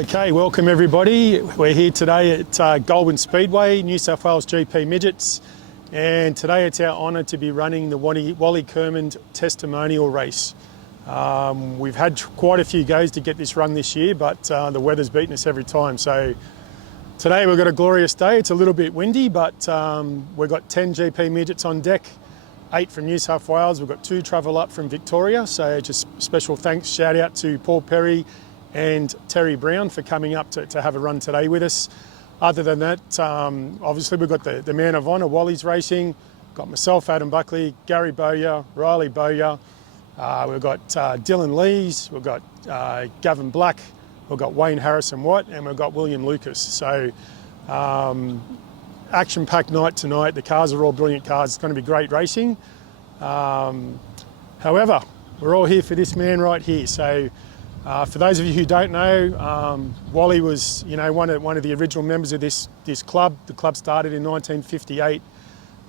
Okay, welcome everybody. We're here today at Goulburn Speedway, New South Wales GP Midgets, and today it's our honour to be running the Wally Kermond Testimonial race. We've had quite a few goes to get this run this year, but the weather's beaten us every time. So today we've got a glorious day. It's a little bit windy, but we've got 10 GP Midgets on deck, 8 from New South Wales. We've got 2 travel up from Victoria. So just special thanks, shout out to Paul Perry and Terry Brown for coming up to have a run today with us. Other than that, obviously we've got the man of honour, Wally's racing. Got myself, Adam Buckley, Gary Bowyer, Riley Bowyer. We've got Dylan Lees, we've got Gavin Black, we've got Wayne Harrison-Watt, and we've got William Lucas. So action-packed night tonight. The cars are all brilliant cars. It's going to be great racing. However, we're all here for this man right here. So for those of you who don't know, Wally was, one of the original members of this club. The club started in 1958.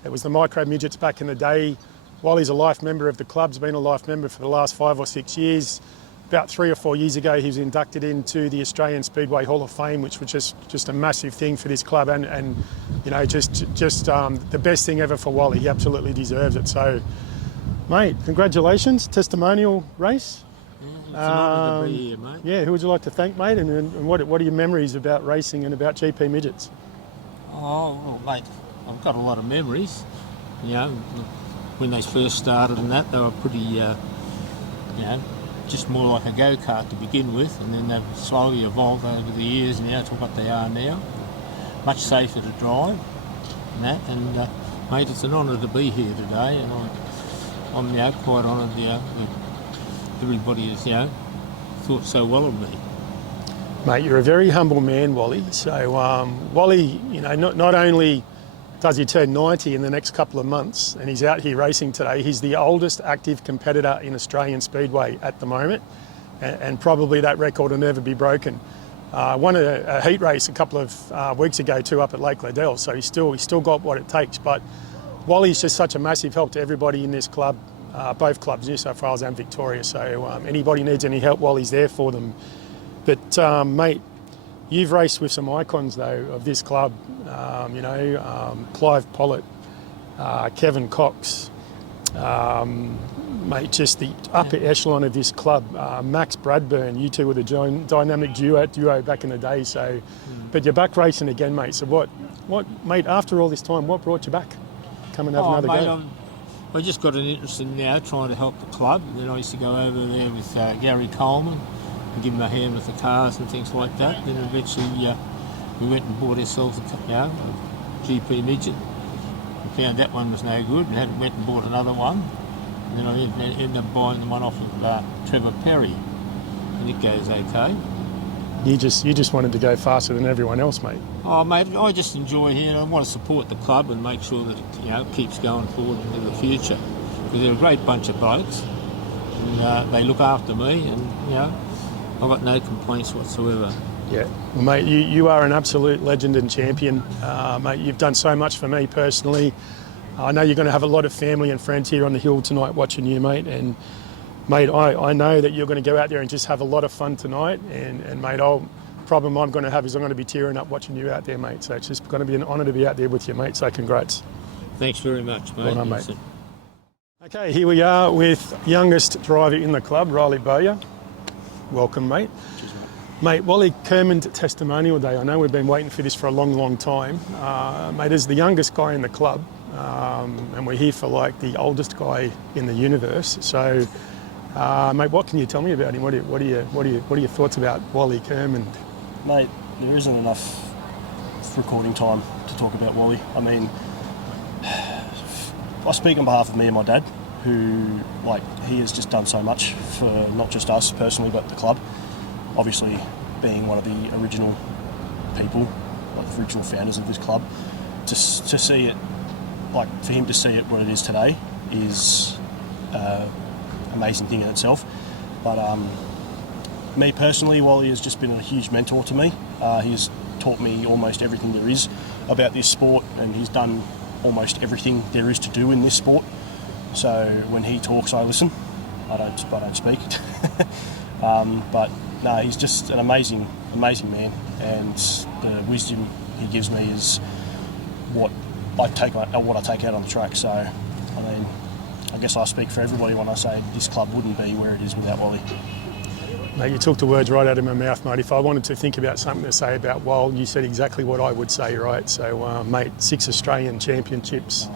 It was the micro midgets back in the day. Wally's a life member of the club. He's been a life member for the last 5 or 6 years. About 3 or 4 years ago, he was inducted into the Australian Speedway Hall of Fame, which was just a massive thing for this club, and just the best thing ever for Wally. He absolutely deserves it. So, mate, congratulations, testimonial race. It's an honour to be here, mate. Yeah, who would you like to thank, mate? And what are your memories about racing and about GP Midgets? Oh, well, mate, I've got a lot of memories. When they first started and that, they were pretty, just more like a go-kart to begin with, and then they've slowly evolved over the years to what they are now. Much safer to drive and that, and mate, it's an honour to be here today, and I'm quite honoured that everybody has thought so well of me. Mate, you're a very humble man, Wally. So Wally, not only does he turn 90 in the next couple of months, and he's out here racing today, he's the oldest active competitor in Australian Speedway at the moment, and probably that record will never be broken. Won a heat race a couple of weeks ago too up at Lake Liddell, so he's still got what it takes. But Wally's just such a massive help to everybody in this club, both clubs, New South Wales and Victoria. So anybody needs any help, Wally's there for them. But mate, you've raced with some icons though of this club, Clive Pollitt, Kevin Cox, mate, just the upper echelon of this club. Max Bradburn, you two were the dynamic duo back in the day. So, but you're back racing again, mate. So what, mate? After all this time, what brought you back? Come and have another go. I just got an interest in now trying to help the club. Then I used to go over there with Gary Coleman and give him a hand with the cars and things like that. Then eventually we went and bought ourselves a GP Midget. We found that one was no good and went and bought another one. And then I ended up buying the one off of Trevor Perry, and it goes okay. You just wanted to go faster than everyone else, mate. Oh, mate, I just enjoy here. I want to support the club and make sure that it keeps going forward into the future. Because they're a great bunch of blokes, and they look after me, and I've got no complaints whatsoever. Yeah, well, mate, you are an absolute legend and champion, mate. You've done so much for me personally. I know you're going to have a lot of family and friends here on the hill tonight watching you, mate. And mate, I know that you're going to go out there and just have a lot of fun tonight. And mate, problem I'm going to have is I'm going to be tearing up watching you out there, mate. So it's just going to be an honour to be out there with you, mate. So congrats. Thanks very much, mate. Well done, mate. Okay, here we are with youngest driver in the club, Riley Bowyer. Welcome, mate. Cheers, mate, Wally Kermond Testimonial Day. I know we've been waiting for this for a long, long time. Mate, as the youngest guy in the club, and we're here for like the oldest guy in the universe. So, mate, what can you tell me about him? What are your thoughts about Wally Kermond? Mate, there isn't enough recording time to talk about Wally. I mean, I speak on behalf of me and my dad, who, he has just done so much for not just us personally, but the club. Obviously, being one of the original people, the original founders of this club, to see it, for him to see it what it is today is an amazing thing in itself. But me personally, Wally has just been a huge mentor to me. He's taught me almost everything there is about this sport, and he's done almost everything there is to do in this sport. So when he talks, I listen. I don't speak. But no, he's just an amazing man, and the wisdom he gives me is what I take out on the track. So, I mean, I guess I speak for everybody when I say this club wouldn't be where it is without Wally. Mate, you took the words right out of my mouth, mate. If I wanted to think about something to say about Wal, you said exactly what I would say, right? So, mate, 6 Australian championships,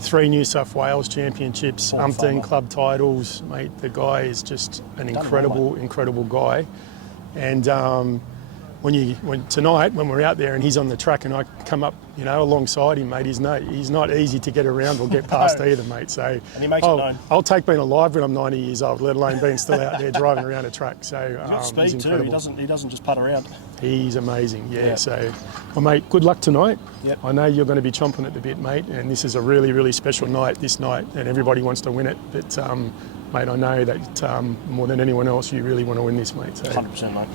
3 New South Wales championships, umpteen club titles. Mate, the guy is just an incredible guy. And tonight, when we're out there and he's on the track and I come up, alongside him, mate, he's not easy to get around or get past either, mate. So and he makes it known. I'll take being alive when I'm 90 years old, let alone being still out there driving around a track. So he's got speed too. He doesn't just putt around. He's amazing. Yeah. So, well, mate, good luck tonight. Yep. I know you're going to be chomping at the bit, mate, and this is a really special night. This night, and everybody wants to win it, but. Mate, I know that more than anyone else, you really want to win this, mate. So 100%, mate.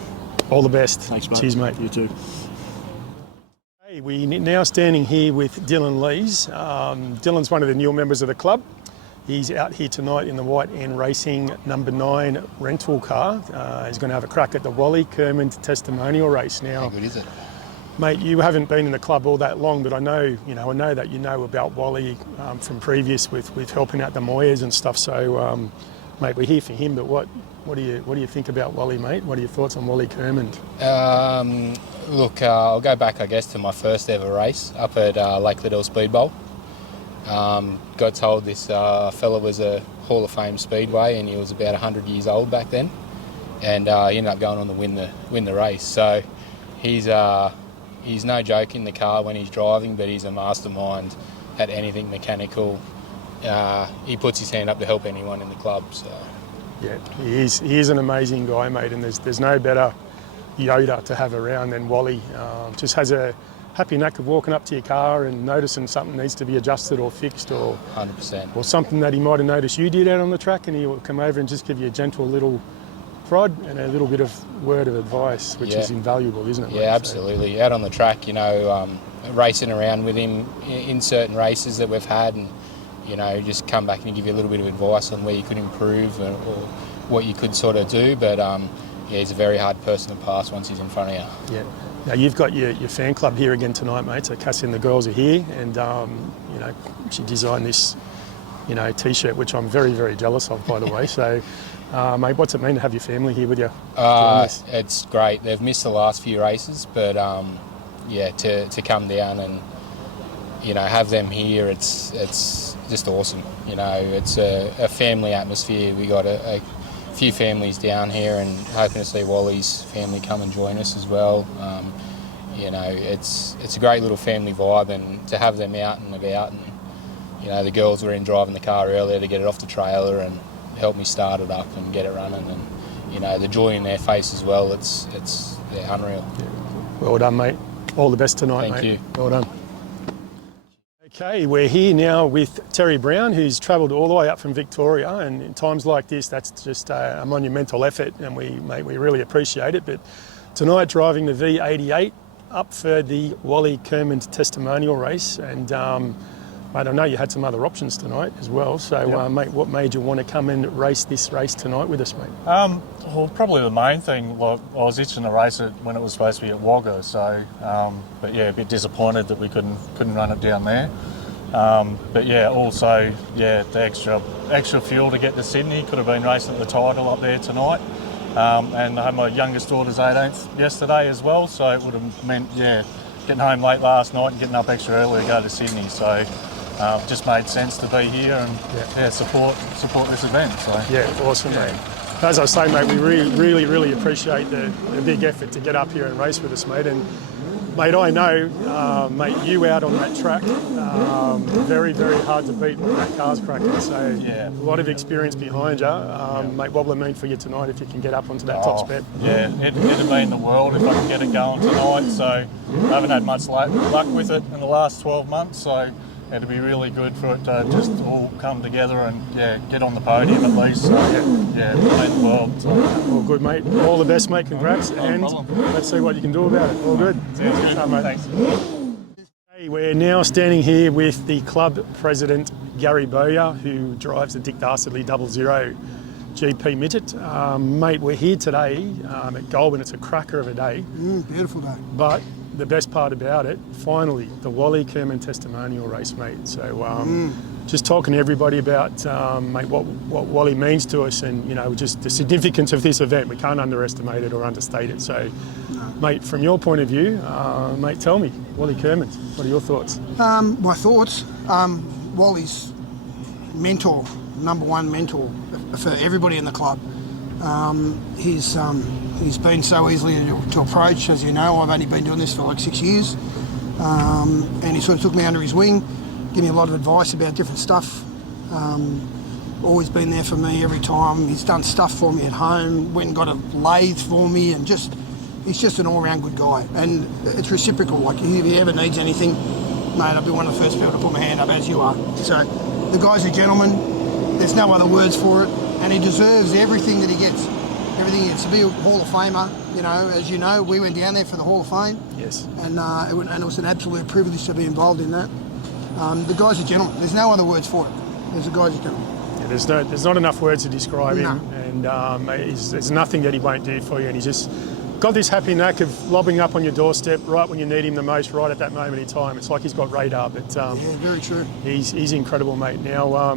All the best. Thanks, mate. Cheers, mate. You too. Hey, we're now standing here with Dylan Lees. Dylan's one of the newer members of the club. He's out here tonight in the White N Racing number 9 rental car. He's going to have a crack at the Wally Kermond Testimonial race. Now, how good is it? Mate, you haven't been in the club all that long, but I know that you know about Wally from previous with helping out the Moyers and stuff. So, mate, we're here for him. But what do you think about Wally, mate? What are your thoughts on Wally Kermond? Look, I'll go back, I guess, to my first ever race up at Liverpool Speedway. Got told this fella was a Hall of Fame Speedway, and he was about 100 years old back then, and he ended up going on to win the race. So he's no joke in the car when he's driving, but he's a mastermind at anything mechanical. He puts his hand up to help anyone in the club. So. Yeah, he is an amazing guy, mate, and there's no better Yoda to have around than Wally. Just has a happy knack of walking up to your car and noticing something needs to be adjusted or fixed, or 100%, or something that he might have noticed you did out on the track, and he will come over and just give you a gentle little prod and a little bit of word of advice, which is invaluable, isn't it? Yeah, mate? Absolutely. So. Out on the track, racing around with him in certain races that we've had, and just come back and give you a little bit of advice on where you could improve or what you could sort of do. But he's a very hard person to pass once he's in front of you. Yeah. Now you've got your fan club here again tonight, mate. So Cassie and the girls are here, and she designed this, T-shirt, which I'm very jealous of, by the way. So, mate, what's it mean to have your family here with you? It's great. They've missed the last few races, but to come down and have them here, it's just awesome. It's a family atmosphere. We got a few families down here, and hoping to see Wally's family come and join us as well. It's a great little family vibe, and to have them out and about, and the girls were in driving the car earlier to get it off the trailer and help me start it up and get it running, and the joy in their face as well. It's unreal. Yeah. Well done, mate. All the best tonight, mate. Thank you. Well done. Okay, we're here now with Terry Brown, who's travelled all the way up from Victoria, and in times like this, that's just a monumental effort, and we really appreciate it. But tonight, driving the V88 up for the Wally Kermond Testimonial race, and mate, I know you had some other options tonight as well. So, mate, what made you want to come and race this race tonight with us, mate? Well, probably the main thing, I was itching to race it when it was supposed to be at Wagga, so, but yeah, a bit disappointed that we couldn't run it down there. But yeah, also, the extra fuel to get to Sydney, could have been racing the title up there tonight. And I had my youngest daughter's 18th yesterday as well, so it would have meant, getting home late last night and getting up extra early to go to Sydney. So just made sense to be here and support this event. So yeah, awesome, mate. As I was saying, mate, we really appreciate the big effort to get up here and race with us, mate. And mate, I know, mate, you out on that track, very hard to beat when that car's cracking. So a lot of experience behind you, mate. What will it mean for you tonight if you can get up onto that top spec? Yeah, it'd mean the world if I can get it going tonight. So I haven't had much luck with it in the last 12 months. So it'd be really good for it to just all come together and get on the podium at least. So it'd mean the world. So. All good, mate. All the best, mate. Congrats, and let's see what you can do about it. All good. Sounds good. Mate. Thanks. Hey, we're now standing here with the club president Gary Bowyer, who drives the Dick Dastardly 00. GP Midget. Mate, we're here today at Goulburn. It's a cracker of a day. Beautiful day. But the best part about it, finally, the Wally Kermond Testimonial race, mate. So just talking to everybody about, mate, what Wally means to us, and, you know, just the significance of this event. We can't underestimate it or understate it. So, mate, from your point of view, mate, tell me, Wally Kermond, what are your thoughts? My thoughts, Wally's mentor, number one mentor for everybody in the club. He's been so easily to approach, as you know. I've only been doing this for like 6 years, and he sort of took me under his wing, gave me a lot of advice about different stuff. Always been there for me every time. He's done stuff for me at home, went and got a lathe for me, and he's just an all-round good guy. And it's reciprocal. Like, if he ever needs anything, mate, I'll be one of the first people to put my hand up, as you are. So the guy's a gentleman. There's no other words for it, and he deserves everything that he gets. Everything he gets. To be a Hall of Famer, you know, as you know, we went down there for the Hall of Fame. Yes. And it was an absolute privilege to be involved in that. The guy's a gentleman. There's no other words for it. The guy's a gentleman. Yeah, there's not enough words to describe him, and there's nothing that he won't do for you. And he's just got this happy knack of lobbing up on your doorstep right when you need him the most, right at that moment in time. It's like he's got radar. But yeah, very true. He's incredible, mate. Now,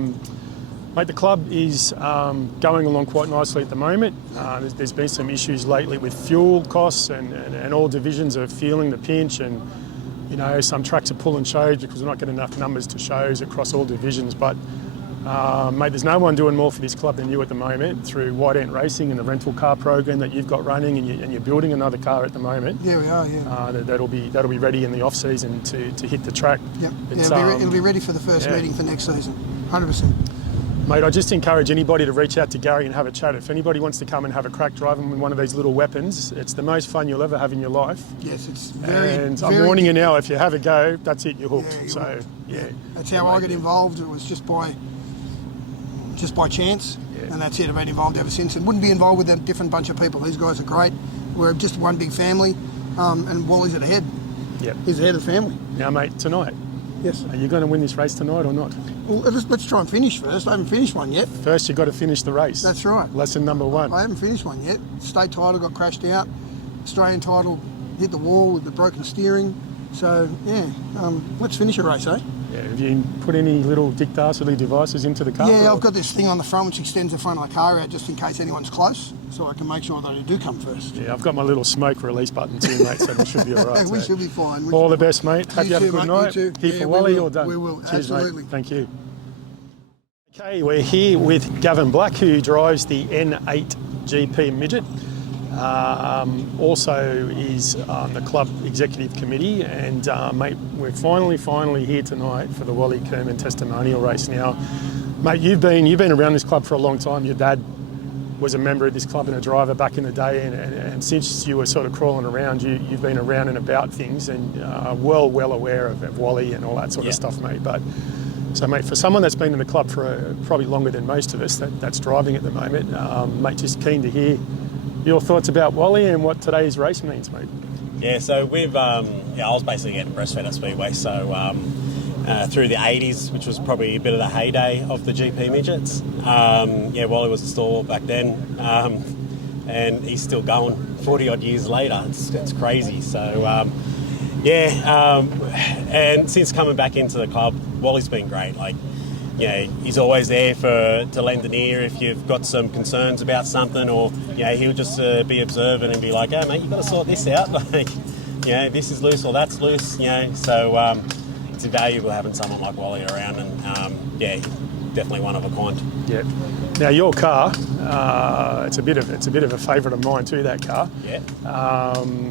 mate, the club is going along quite nicely at the moment. There's been some issues lately with fuel costs, and all divisions are feeling the pinch, and, you know, some tracks are pulling shows because we're not getting enough numbers to shows across all divisions. But, mate, there's no one doing more for this club than you at the moment through White Ant Racing and the rental car program that you've got running, and you're building another car at the moment. Yeah, we are, yeah. That'll be ready in the off-season to hit the track. Yep. It'll be ready for the first meeting for next season, 100%. Mate, I just encourage anybody to reach out to Gary and have a chat. If anybody wants to come and have a crack driving with one of these little weapons, it's the most fun you'll ever have in your life. Yes, it's very. And I'm warning you now, if you have a go, that's it, you're hooked. Yeah, So, yeah. That's how I got involved. It was just by chance, and that's it. I've been involved ever since, and wouldn't be involved with a different bunch of people. These guys are great. We're just one big family, and Wally's at the head. Yep. He's the head of the family. Now, mate, tonight, yes. Are you going to win this race tonight or not? Well, let's try and finish first. I haven't finished one yet. First, you've got to finish the race. That's right. Lesson number one. I haven't finished one yet. State title got crashed out. Australian title hit the wall with the broken steering. So, yeah, let's finish a race, eh? Yeah. Have you put any little Dick Dastardly devices into the car? Yeah, I've got this thing on the front which extends the front of the car out just in case anyone's close, so I can make sure that I do come first. Yeah, I've got my little smoke release button too, mate, so we should be all right. We should be fine. All the best, mate. Hope you have a good mate, night. you too. Here Yeah, for we Wally will. or done? We will, Cheers, absolutely. mate. Thank you. Okay, we're here with Gavin Black, who drives the N8 GP Midget. Also is on the club executive committee, and mate, we're finally here tonight for the Wally Kermond Testimonial race. Now, mate, you've been around this club for a long time. Your dad was a member of this club and a driver back in the day, and since you were sort of crawling around, you've been around and about things, and well aware of Wally and all that sort of stuff, mate. But so, mate, for someone that's been in the club for probably longer than most of us that's driving at the moment, mate, just keen to hear your thoughts about Wally and what today's race means, mate. Yeah, so I was basically getting breastfed at Speedway, so through the 80s, which was probably a bit of the heyday of the GP Midgets. Wally was a stalwart back then, and he's still going 40 odd years later. It's crazy. So, and since coming back into the club, Wally's been great. Like, you know, he's always there to lend an ear if you've got some concerns about something, or, you know, he'll just be observant and be like, "Hey, mate, you've got to sort this out. Like, you know, this is loose or that's loose." You know, so it's invaluable having someone like Wally around, and definitely one of a kind. Yeah. Now your car, it's a bit of a favourite of mine too. That car. Yeah.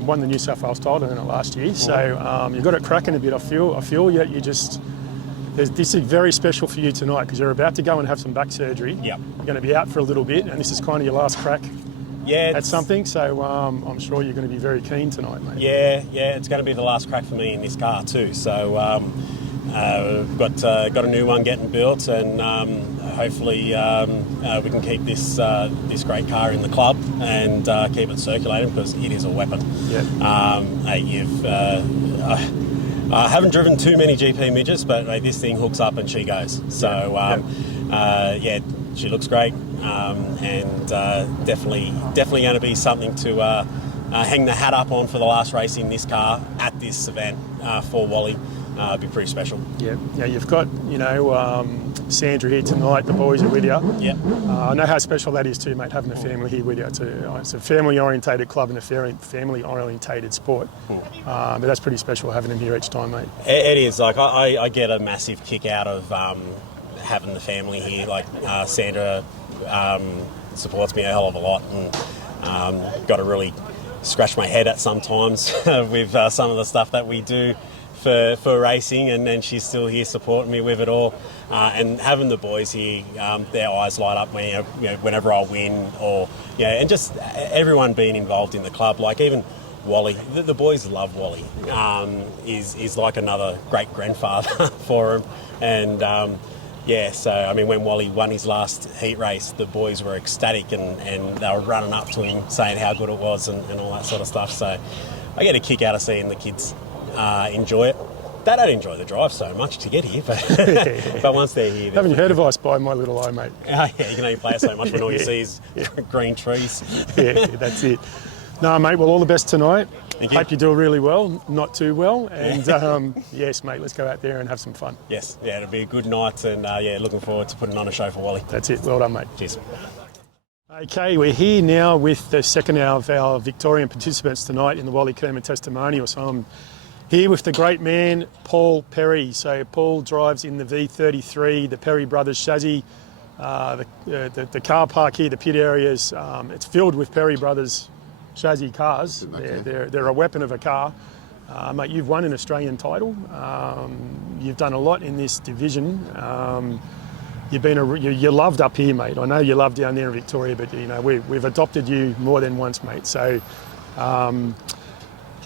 Won the New South Wales title in it last year, so you got it cracking a bit. I feel you just. This is very special for you tonight because you're about to go and have some back surgery. Yep. You're going to be out for a little bit, and this is kind of your last crack at something. So I'm sure you're going to be very keen tonight, mate. Yeah, it's going to be the last crack for me in this car too. So got a new one getting built, and hopefully we can keep this great car in the club and keep it circulating because it is a weapon. Yeah. I haven't driven too many GP Midgets, but this thing hooks up and she goes. So, she looks great. and definitely going to be something to hang the hat up on for the last race in this car at this event for Wally. Be pretty special. Yeah, you've got, Sandra here tonight, the boys are with you. Yeah. I know how special that is too, mate, having a family here with you too. It's a family-orientated club and a family-orientated sport. But that's pretty special having them here each time, mate. It is. Like, I get a massive kick out of having the family here. Like, Sandra supports me a hell of a lot, and got to really scratch my head at sometimes with some of the stuff that we do for racing, and then she's still here supporting me with it all. And having the boys here, their eyes light up when, whenever I win, or and just everyone being involved in the club. Like even Wally, the boys love Wally. Is like another great grandfather for him, and so I mean, when Wally won his last heat race, the boys were ecstatic, and they were running up to him saying how good it was and all that sort of stuff. So I get a kick out of seeing the kids enjoy it. They don't enjoy the drive so much to get here, but once they're here... Haven't you heard of us by my little eye, mate? Yeah, you can only play it so much when all you see is green trees. Yeah, that's it. No, mate, well, all the best tonight. Thank you. Hope you do really well, not too well. And yes, mate, let's go out there and have some fun. Yes, it'll be a good night, and looking forward to putting on a show for Wally. That's it. Well done, mate. Cheers. Okay, we're here now with the second of our Victorian participants tonight in the Wally Kermond Testimonial. So I'm here with the great man, Paul Perry. So Paul drives in the V33, the Perry Brothers chassis. The car park here, the pit areas, it's filled with Perry Brothers chassis cars. They're a weapon of a car. Mate, you've won an Australian title. You've done a lot in this division. You're loved up here, mate. I know you're loved down there in Victoria, but we've adopted you more than once, mate. So,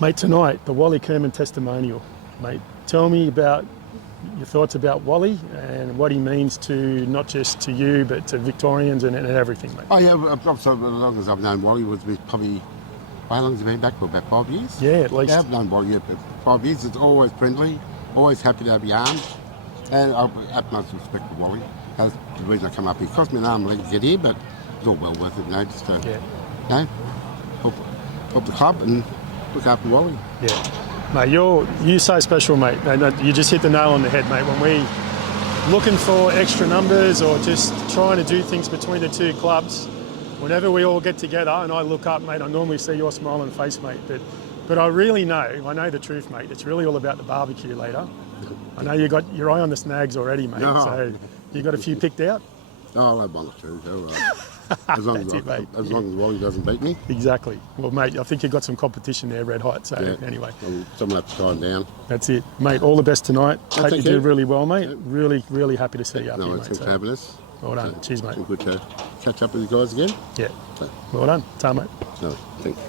mate, tonight the Wally Kermond Testimonial, mate. Tell me about your thoughts about Wally and what he means to not just to you, but to Victorians and everything, mate. Oh yeah, as long as I've known Wally was probably. How long has he been back for? About 5 years? Yeah, at least. Yeah, I've known Wally for 5 years. It's always friendly, always happy to have your arm. And I have most respect for Wally. That's the reason I come up here. It cost me an arm and leg to get here, but it's all well worth it, just to help the club and look after Wally. Yeah. Mate, you're so special, mate. You just hit the nail on the head, mate. When we looking for extra numbers or just trying to do things between the two clubs, whenever we all get together and I look up, mate, I normally see your smiling face, mate. But I really know, I know the truth, mate. It's really all about the barbecue later. I know you got your eye on the snags already, mate. No. So you got a few picked out? Oh, I'll have one or two. All right. As long as Wally doesn't beat me. Exactly. Well, mate, I think you've got some competition there, red hot. So anyway. Someone have to tie him down. That's it. Mate, all the best tonight. Hope you do really well, mate. Yeah. Really, really happy to see you up here, mate. It's fabulous. Well done. Cheers, mate. Good to catch up with you guys again. Yeah. Well done. Ta, mate. No, thanks.